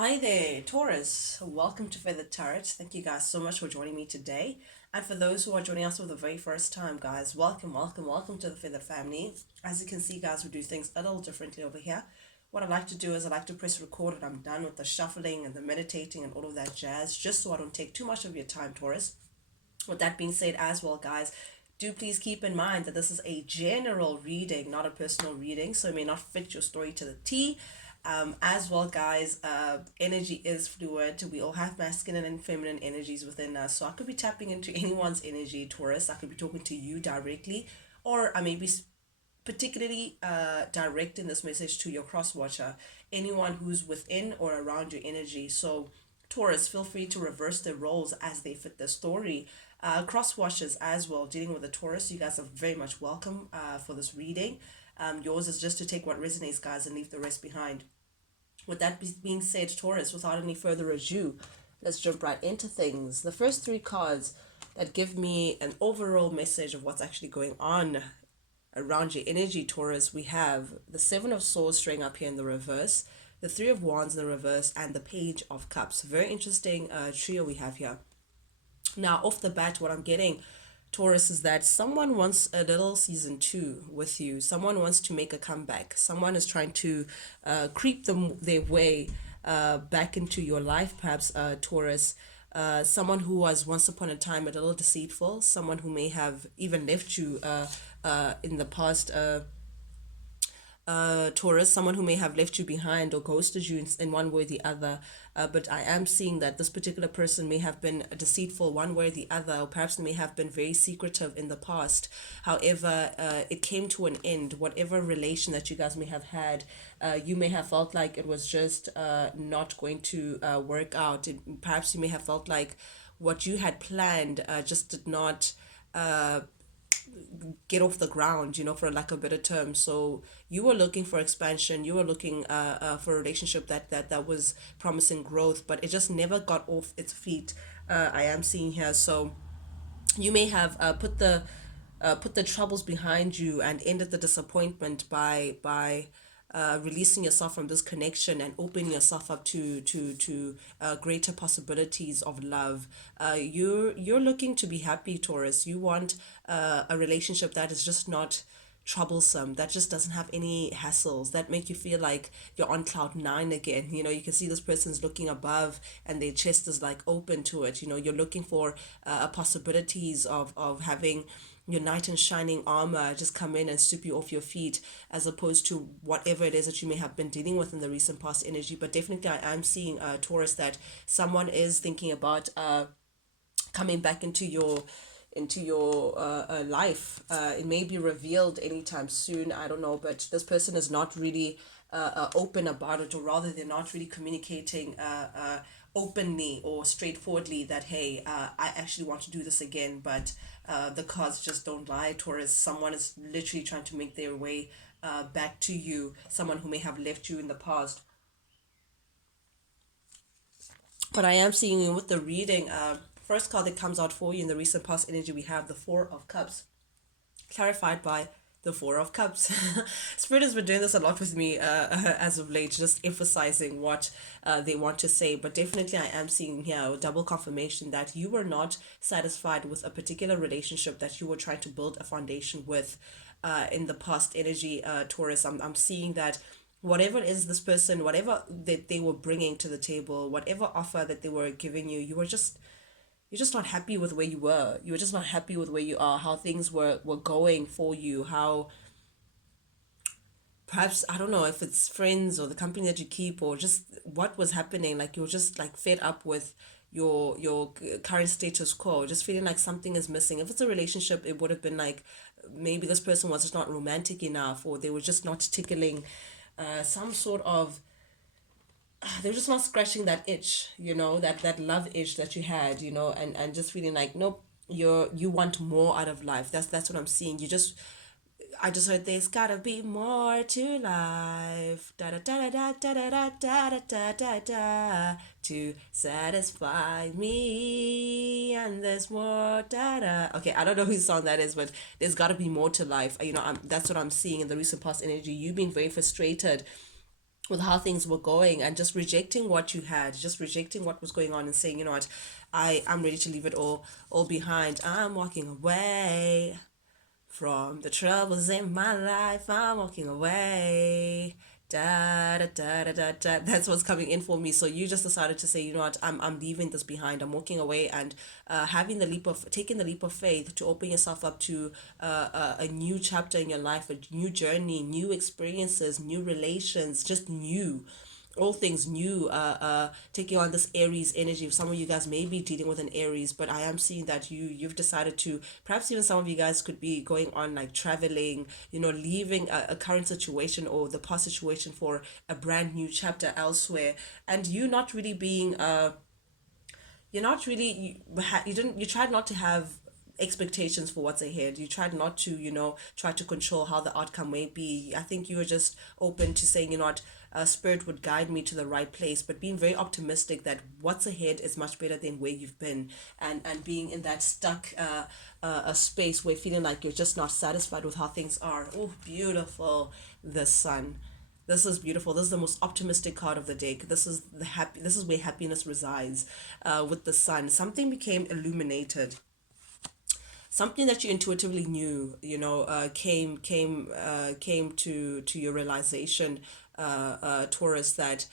Hi there, Taurus. Welcome to Feather Tarot. Thank you guys so much for joining me today. And for those who are joining us for the very first time, guys, welcome to the Feather family. As you can see, guys, we do things a little differently over here. What I like to do is I like to press record and I'm done with the shuffling and the meditating and all of that jazz, just so I don't take too much of your time, Taurus. With that being said, as well, guys, do please keep in mind that this is a general reading, not a personal reading, so it may not fit your story to the T. As well, guys, energy is fluid. We all have masculine and feminine energies within us. So I could be tapping into anyone's energy, Taurus. I could be talking to you directly, or I may be particularly directing this message to your cross watcher, anyone who's within or around your energy. So, Taurus, feel free to reverse their roles as they fit the story. Cross watchers as well, dealing with the Taurus, you guys are very much welcome for this reading. Yours is just to take what resonates, guys, and leave the rest behind. With that being said, Taurus, without any further ado, let's jump right into things. The first three cards that give me an overall message of what's actually going on around your energy, Taurus, we have the Seven of Swords showing up here in the reverse, the Three of Wands in the reverse, and the Page of Cups. Very interesting trio we have here. Now, off the bat, what I'm getting, Taurus, is that someone wants a little season two with you. Someone wants to make a comeback. Someone is trying to creep their way back into your life, perhaps, Taurus. Someone who was once upon a time a little deceitful, someone who may have even left you in the past, Taurus, someone who may have left you behind or ghosted you in one way or the other. But I am seeing that this particular person may have been deceitful one way or the other, or perhaps they may have been very secretive in the past. However, it came to an end. Whatever relation that you guys may have had, you may have felt like it was just not going to work out. Perhaps you may have felt like what you had planned just did not get off the ground, for lack of a better term. So you were looking for expansion, you were looking for a relationship that was promising growth, but it just never got off its feet. I am seeing here. So you may have put the troubles behind you and ended the disappointment by releasing yourself from this connection and opening yourself up to greater possibilities of love. You're looking to be happy, Taurus. You want a relationship that is just not troublesome, that just doesn't have any hassles, that make you feel like you're on cloud nine again. You can see this person's looking above and their chest is like open to it. You're looking for possibilities of having your knight in shining armor just come in and sweep you off your feet, as opposed to whatever it is that you may have been dealing with in the recent past energy. But definitely I am seeing, Taurus, that someone is thinking about coming back into your life. It may be revealed anytime soon, I don't know, but this person is not really open about it, or rather they're not really communicating openly or straightforwardly that, hey, I actually want to do this again. But the cards just don't lie, Taurus. Someone is literally trying to make their way back to you, someone who may have left you in the past. But I am seeing you with the reading. First card that comes out for you in the recent past energy, we have the Four of Cups, clarified by the Four of Cups. Spirit has been doing this a lot with me as of late, just emphasizing what they want to say. But definitely, I am seeing here a double confirmation that you were not satisfied with a particular relationship that you were trying to build a foundation with in the past energy, Taurus. I'm seeing that whatever it is this person, whatever that they were bringing to the table, whatever offer that they were giving you, you're just not happy with where you were. You were just not happy with where you are, how things were going for you, how perhaps, I don't know if it's friends or the company that you keep or just what was happening. Like you're just like fed up with your current status quo, just feeling like something is missing. If it's a relationship, it would have been like maybe this person was just not romantic enough, or they were just not tickling some sort of, they're just not scratching that itch, that love itch that you had, and just feeling like, nope, you want more out of life. That's what I'm seeing. I just heard there's gotta be more to life. Da da da da da da da da da da da da to satisfy me, and there's more da da. Okay, I don't know whose song that is, but there's gotta be more to life. That's what I'm seeing in the recent past energy. You being very frustrated with how things were going, and just rejecting what you had, just rejecting what was going on, and saying, you know what, I'm ready to leave it all behind. I'm walking away from the troubles in my life. I'm walking away. Da, da, da, da, da, da. That's what's coming in for me. So you just decided to say, you know what, I'm leaving this behind. I'm walking away, and having the leap of taking the leap of faith to open yourself up to a new chapter in your life, a new journey, new experiences, new relations, just new, all things new, taking on this Aries energy. Some of you guys may be dealing with an Aries, but I am seeing that you've decided to, perhaps even some of you guys could be going on like traveling, you know, leaving a current situation or the past situation for a brand new chapter elsewhere, and you not really being you're not really you didn't, you tried not to have expectations for what's ahead. You tried not to, you know, try to control how the outcome may be. I think you were just open to saying, you know what, spirit would guide me to the right place, but being very optimistic that what's ahead is much better than where you've been, and being in that stuck a space where feeling like you're just not satisfied with how things are. Oh, beautiful, the sun. This is beautiful. This is the most optimistic card of the deck. This is the happy. This is where happiness resides, with the sun. Something became illuminated. Something that you intuitively knew, you know, came to your realization, Taurus, that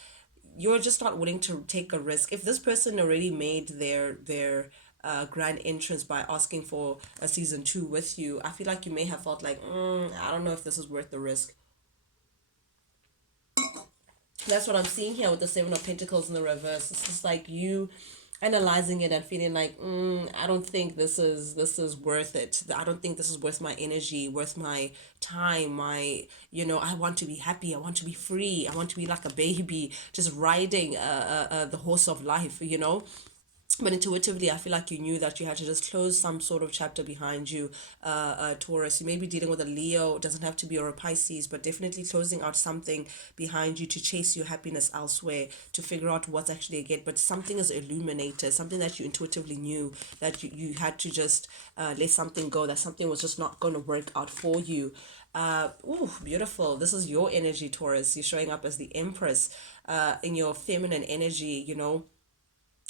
you're just not willing to take a risk. If this person already made their grand entrance by asking for a season two with you, I feel like you may have felt like, I don't know if this is worth the risk. That's what I'm seeing here with the Seven of Pentacles in the reverse. It's just like you analyzing it and feeling like, I don't think this is worth it. I don't think this is worth my energy, worth my time. My, you know, I want to be happy. I want to be free. I want to be like a baby, just riding the horse of life. You know, but intuitively I feel like you knew that you had to just close some sort of chapter behind you, Taurus. You may be dealing with a Leo, it doesn't have to be, or a Pisces, but definitely closing out something behind you to chase your happiness elsewhere, to figure out what's actually ahead. But something is illuminated, something that you intuitively knew that you had to just let something go, that something was just not going to work out for you. Ooh, beautiful. This is your energy, Taurus. You're showing up as the Empress, in your feminine energy, you know.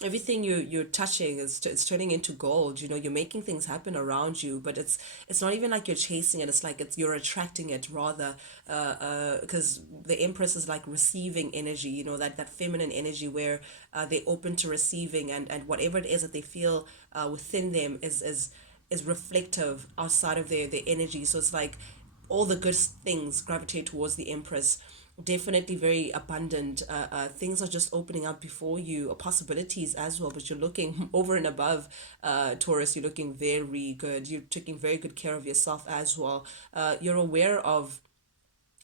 Everything you're touching is it's turning into gold. You know, you're making things happen around you, but it's not even like you're chasing it. It's like you're attracting it rather, because the Empress is like receiving energy, you know, that feminine energy where they're open to receiving, and whatever it is that they feel within them is reflective outside of their energy. So it's like all the good things gravitate towards the Empress. Definitely very abundant. Things are just opening up before you, possibilities as well. But you're looking over and above, Taurus. You're looking very good. You're taking very good care of yourself as well. You're aware of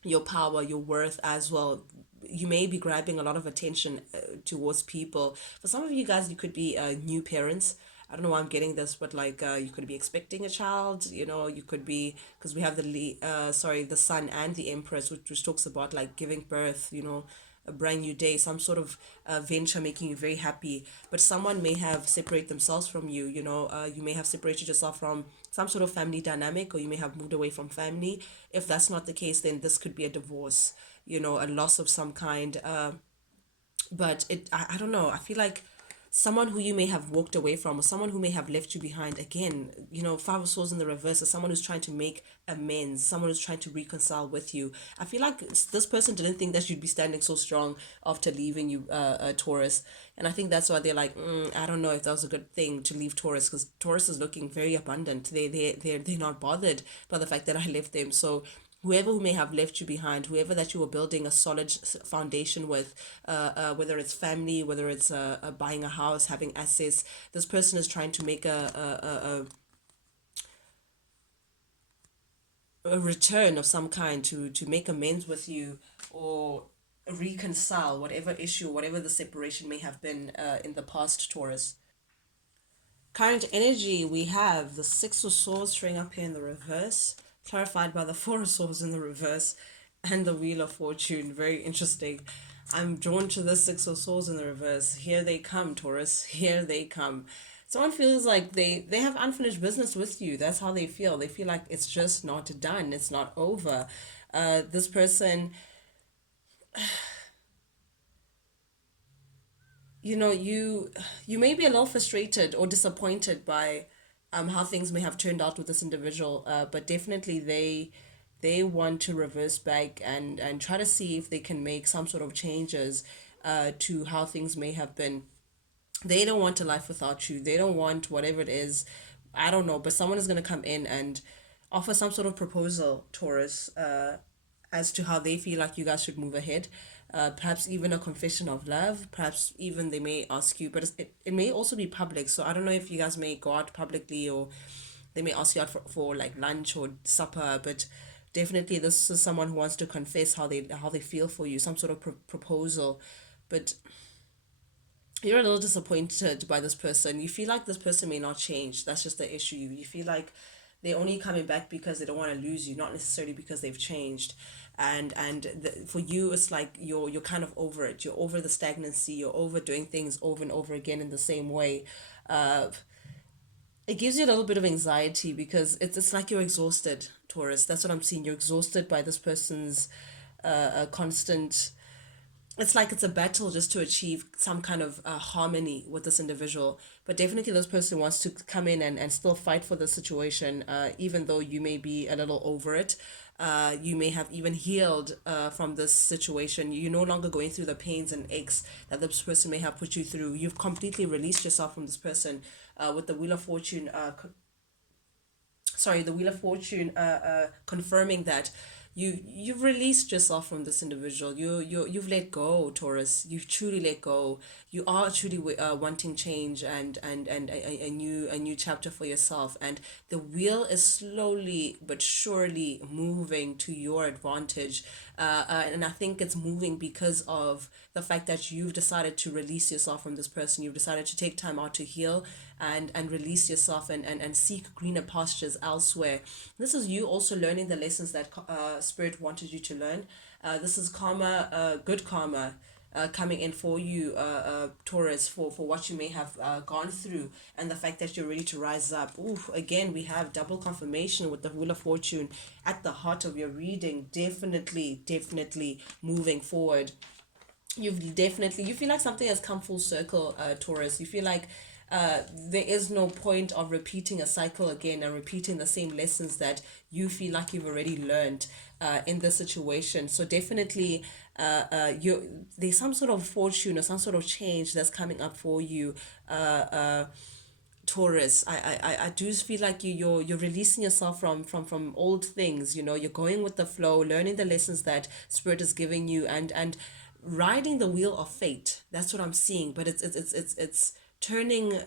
your power, your worth as well. You may be grabbing a lot of attention towards people. For some of you guys, you could be new parents. I don't know why I'm getting this, but like you could be expecting a child. You know, you could be, because we have the Sun and the Empress, which talks about like giving birth. You know, a brand new day, some sort of venture making you very happy. But someone may have separated themselves from you. You know, you may have separated yourself from some sort of family dynamic, or you may have moved away from family. If that's not the case, then this could be a divorce, you know, a loss of some kind. But I don't know. I feel like someone who you may have walked away from, or someone who may have left you behind, again, you know, Five of Swords in the reverse is someone who's trying to make amends, someone who's trying to reconcile with you. I feel like this person didn't think that you'd be standing so strong after leaving you, Taurus. And I think that's why they're like, I don't know if that was a good thing to leave Taurus, because Taurus is looking very abundant. They're not bothered by the fact that I left them. So whoever who may have left you behind, whoever that you were building a solid foundation with, whether it's family, whether it's buying a house, having assets, this person is trying to make a return of some kind, to make amends with you, or reconcile whatever issue, whatever the separation may have been in the past, Taurus. Current energy, we have the Six of Swords showing up here in the reverse, clarified by the Four of Swords in the reverse, and the Wheel of Fortune. Very interesting. I'm drawn to the Six of Swords in the reverse. Here they come, Taurus. Here they come. Someone feels like they have unfinished business with you. That's how they feel. They feel like it's just not done. It's not over. This person, you may be a little frustrated or disappointed by how things may have turned out with this individual, but definitely they want to reverse back and try to see if they can make some sort of changes to how things may have been. They don't want a life without you. They don't want whatever it is. I don't know, but someone is going to come in and offer some sort of proposal, Taurus, as to how they feel like you guys should move ahead. Perhaps even a confession of love. Perhaps even they may ask you, but it may also be public. So I don't know if you guys may go out publicly, or they may ask you out for like lunch or supper. But definitely, this is someone who wants to confess how they feel for you, some sort of proposal. But you're a little disappointed by this person. You feel like this person may not change. That's just the issue. You feel like they're only coming back because they don't want to lose you, not necessarily because they've changed. For you, it's like you're kind of over it. You're over the stagnancy. You're over doing things over and over again in the same way. Uh, it gives you a little bit of anxiety because it's like you're exhausted, Taurus. That's what I'm seeing. You're exhausted by this person's constant, it's like it's a battle just to achieve some kind of harmony with this individual. But definitely this person wants to come in and still fight for the situation, even though you may be a little over it. You may have even healed from this situation. You're no longer going through the pains and aches that this person may have put you through. You've completely released yourself from this person with the Wheel of Fortune the Wheel of Fortune confirming that you've released yourself from this individual. You've let go, Taurus. You've truly let go. You are truly wanting change and a new chapter for yourself. And the wheel is slowly but surely moving to your advantage. And I think it's moving because of the fact that you've decided to release yourself from this person. You've decided to take time out to heal and release yourself and seek greener pastures elsewhere. This is you also learning the lessons that Spirit wanted you to learn. This is karma, good karma. Coming in for you, Taurus, for what you may have gone through, and the fact that you're ready to rise up. Ooh, again, we have double confirmation with the Wheel of Fortune at the heart of your reading. Definitely moving forward. You feel like something has come full circle, Taurus. You feel like there is no point of repeating a cycle again and repeating the same lessons that you feel like you've already learned in this situation. So definitely you there's some sort of fortune or some sort of change that's coming up for you, Taurus. I do feel like you're releasing yourself from old things. You're going with the flow, learning the lessons that Spirit is giving you, and riding the wheel of fate. That's what I'm seeing. But it's turning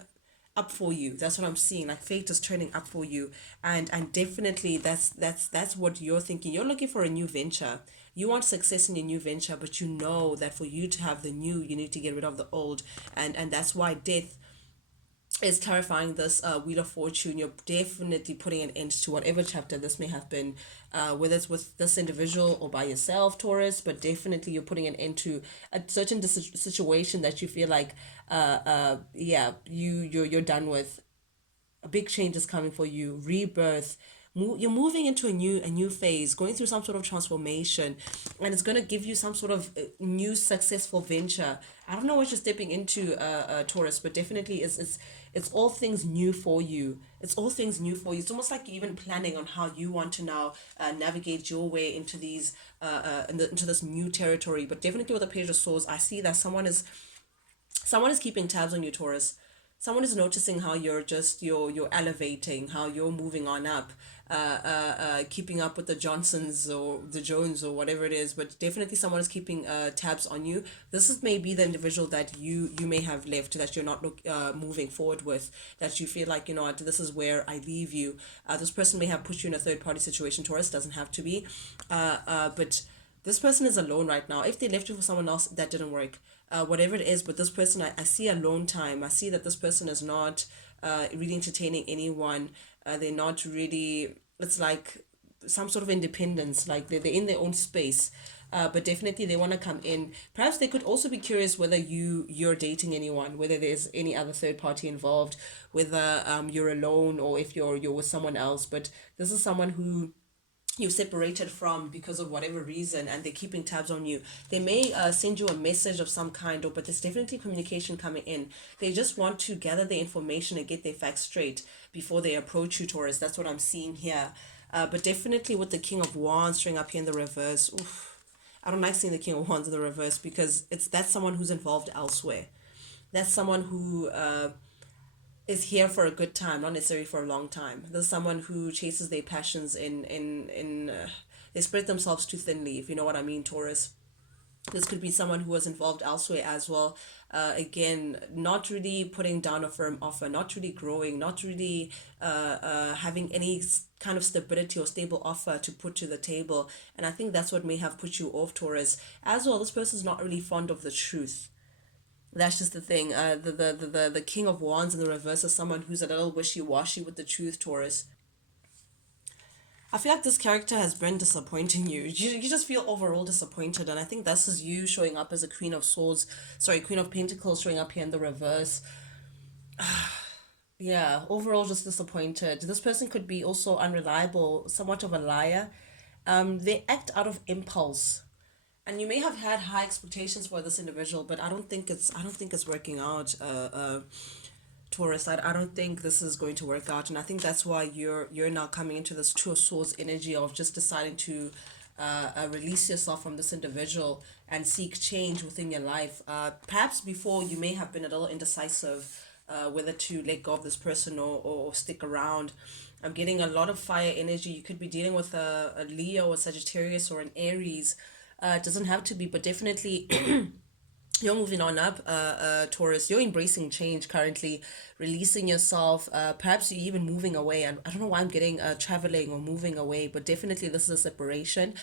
up for you. That's what I'm seeing. Like fate is turning up for you, and definitely that's what you're thinking. You're looking for a new venture. You want success in your new venture, but you know that for you to have the new, you need to get rid of the old, and that's why death is clarifying this Wheel of Fortune. You're definitely putting an end to whatever chapter this may have been, whether it's with this individual or by yourself, Taurus. But definitely, you're putting an end to a certain situation that you feel like, yeah, you're done with. A big change is coming for you. Rebirth. You're moving into a new phase, going through some sort of transformation, and it's going to give you some sort of new successful venture. I don't know what you're stepping into, Taurus, but definitely it's all things new for you. It's all things new for you. It's almost like you're even planning on how you want to now navigate your way into these into this new territory. But definitely with the Page of Swords, I see that someone is keeping tabs on you, Taurus. Someone is noticing how you're elevating, how you're moving on up, keeping up with the Johnsons or the Jones or whatever it is. But definitely someone is keeping tabs on you. This is maybe the individual that you may have left, that you're not moving forward with, that you feel like, this is where I leave you. This person may have put you in a third party situation. Taurus doesn't have to be, but this person is alone right now. If they left you for someone else, that didn't work. Whatever it is, but this person, I see alone time. I see that this person is not really entertaining anyone. They're not really, it's like some sort of independence, like they're in their own space. But definitely they want to come in. Perhaps they could also be curious whether you're dating anyone, whether there's any other third party involved, whether you're alone or if you're with someone else. But this is someone who you separated from because of whatever reason, and they're keeping tabs on you. They may send you a message of some kind, or but there's definitely communication coming in. They just want to gather the information and get their facts straight before they approach you, Taurus. That's what I'm seeing here. But definitely with the King of Wands showing up here in the reverse, oof, I don't like seeing the King of Wands in the reverse, because that's someone who's involved elsewhere. That's someone who is here for a good time, not necessarily for a long time. There's someone who chases their passions in they spread themselves too thinly, if you know what I mean, Taurus. This could be someone who was involved elsewhere as well. Again, not really putting down a firm offer, not really growing, not really having any kind of stability or stable offer to put to the table. And I think that's what may have put you off, Taurus. As well, this person's not really fond of the truth. That's just the thing. The King of Wands in the reverse is someone who's a little wishy washy with the truth, Taurus. I feel like this character has been disappointing you. You just feel overall disappointed, and I think this is you showing up as a Queen of Swords, sorry, Queen of Pentacles showing up here in the reverse. Yeah, overall just disappointed. This person could be also unreliable, somewhat of a liar. They act out of impulse, and you may have had high expectations for this individual, but I don't think it's working out. Taurus, I don't think this is going to work out, and I think that's why you're now coming into this Two of Swords energy of just deciding to release yourself from this individual and seek change within your life. Perhaps before you may have been a little indecisive whether to let go of this person or stick around. I'm getting a lot of fire energy. You could be dealing with a Leo, a Sagittarius, or an Aries. It doesn't have to be, but definitely you're moving on up, Taurus. You're embracing change currently, releasing yourself. Perhaps you're even moving away. And I don't know why I'm getting traveling or moving away, but definitely this is a separation.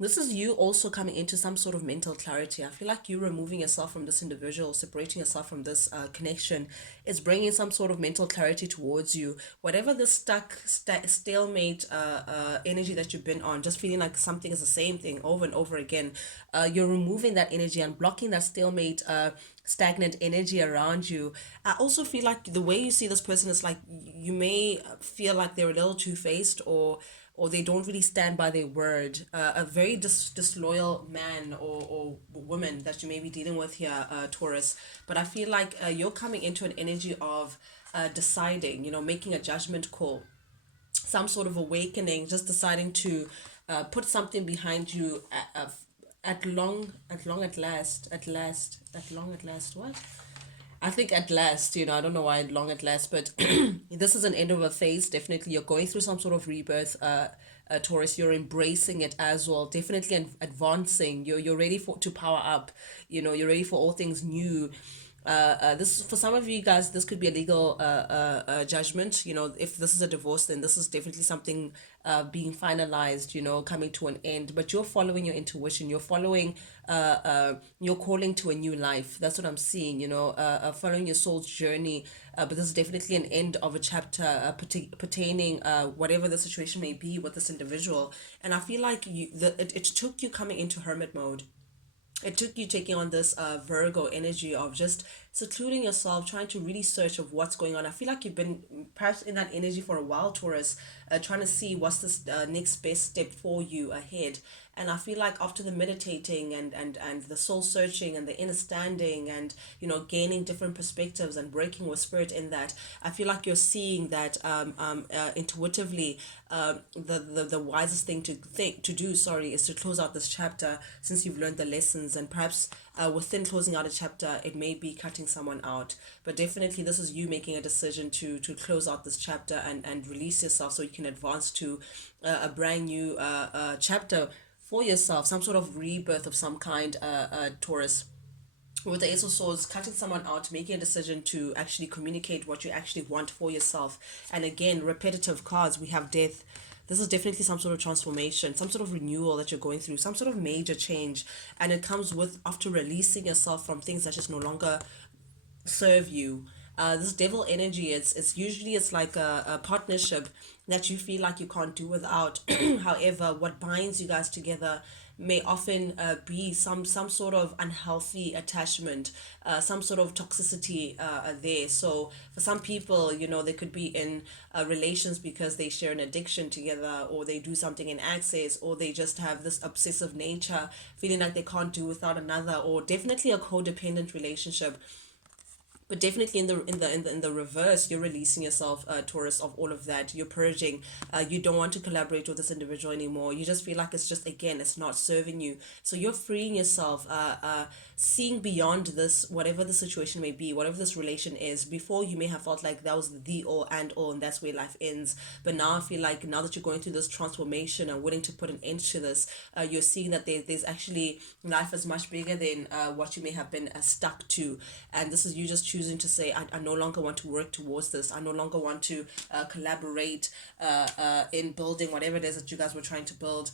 This is you also coming into some sort of mental clarity. I feel like you removing yourself from this individual, separating yourself from this connection, is bringing some sort of mental clarity towards you. Whatever the stalemate energy that you've been on, just feeling like something is the same thing over and over again, you're removing that energy and blocking that stalemate, stagnant energy around you. I also feel like the way you see this person is like you may feel like they're a little two-faced, or they don't really stand by their word. A very disloyal man or woman that you may be dealing with here, Taurus. But I feel like you're coming into an energy of deciding, making a judgment call, some sort of awakening, just deciding to put something behind you at long at last, what? I think at last, I don't know why long at last, but this is an end of a phase. Definitely, you're going through some sort of rebirth, Taurus. You're embracing it as well. Definitely advancing. You're ready to power up. You're ready for all things new. This for some of you guys, this could be a legal judgment. If this is a divorce, then this is definitely something being finalized. Coming to an end. But you're following your intuition. You're following you're calling to a new life. That's what I'm seeing. Following your soul's journey. But this is definitely an end of a chapter pertaining whatever the situation may be with this individual. And I feel like it took you coming into hermit mode. It took you taking on this Virgo energy of just secluding yourself, trying to really search of what's going on. I feel like you've been perhaps in that energy for a while, Taurus, trying to see what's this next best step for you ahead. And I feel like after the meditating and the soul searching and the understanding and gaining different perspectives and working with spirit in that, I feel like you're seeing that intuitively. The wisest thing to do, sorry, is to close out this chapter since you've learned the lessons. And perhaps within closing out a chapter, it may be cutting someone out, but definitely this is you making a decision to close out this chapter and release yourself so you can advance to a brand new chapter for yourself, some sort of rebirth of some kind, Taurus. With the Ace of Swords, cutting someone out, making a decision to actually communicate what you actually want for yourself. And again, repetitive cards, we have death. This is definitely some sort of transformation, some sort of renewal that you're going through, some sort of major change. And it comes with after releasing yourself from things that just no longer serve you. This devil energy, it's usually it's like a partnership that you feel like you can't do without. However, what binds you guys together may often be some sort of unhealthy attachment, some sort of toxicity there. So for some people, they could be in relations because they share an addiction together, or they do something in access, or they just have this obsessive nature, feeling like they can't do without another, or definitely a codependent relationship. But definitely in the reverse, you're releasing yourself, Taurus, of all of that. You're purging. You don't want to collaborate with this individual anymore. You just feel like it's just, again, it's not serving you. So you're freeing yourself, seeing beyond this, whatever the situation may be, whatever this relation is. Before, you may have felt like that was the all and all, and that's where life ends. But now I feel like, now that you're going through this transformation and willing to put an end to this, you're seeing that there's actually, life is much bigger than what you may have been stuck to. And this is you just choosing to say, I no longer want to work towards this. I no longer want to collaborate in building whatever it is that you guys were trying to build.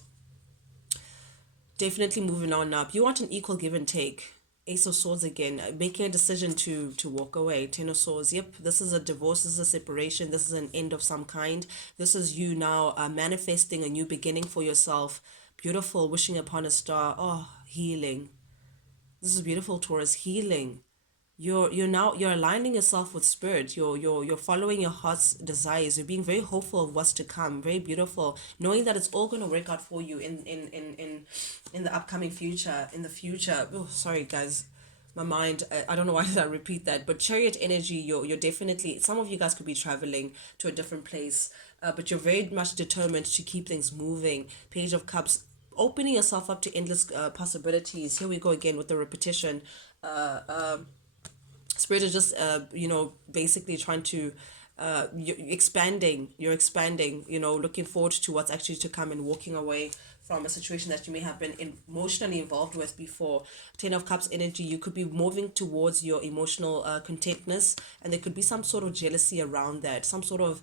Definitely moving on up. You want an equal give and take. Ace of Swords again, making a decision to walk away. Ten of Swords, yep, this is a divorce, this is a separation, this is an end of some kind. This is you now manifesting a new beginning for yourself. Beautiful, wishing upon a star. Oh, healing. This is beautiful, Taurus, healing. You're aligning yourself with spirit. You're following your heart's desires. You're being very hopeful of what's to come. Very beautiful, knowing that it's all going to work out for you in the upcoming future. In the future, oh, sorry guys, my mind, I don't know why did I repeat that, but Chariot energy, you're definitely, some of you guys could be traveling to a different place, but you're very much determined to keep things moving. Page of Cups, opening yourself up to endless possibilities. Here we go again with the repetition. Spirit is just basically trying to you're expanding, looking forward to what's actually to come, and walking away from a situation that you may have been emotionally involved with before. Ten of Cups energy, you could be moving towards your emotional contentness, and there could be some sort of jealousy around that, some sort of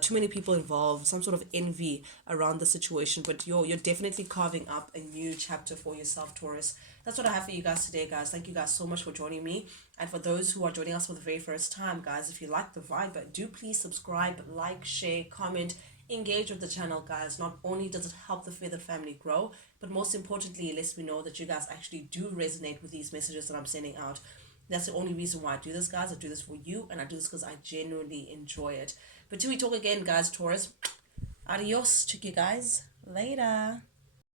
too many people involved, some sort of envy around the situation. But you're definitely carving up a new chapter for yourself, Taurus. That's what I have for you guys today, guys. Thank you guys so much for joining me. And for those who are joining us for the very first time, guys, if you like the vibe, do please subscribe, like, share, comment, engage with the channel, guys. Not only does it help the Feathered family grow, but most importantly, it lets me know that you guys actually do resonate with these messages that I'm sending out. That's the only reason why I do this, guys. I do this for you, and I do this because I genuinely enjoy it. But till we talk again, guys, Taurus, adios. Check you guys later.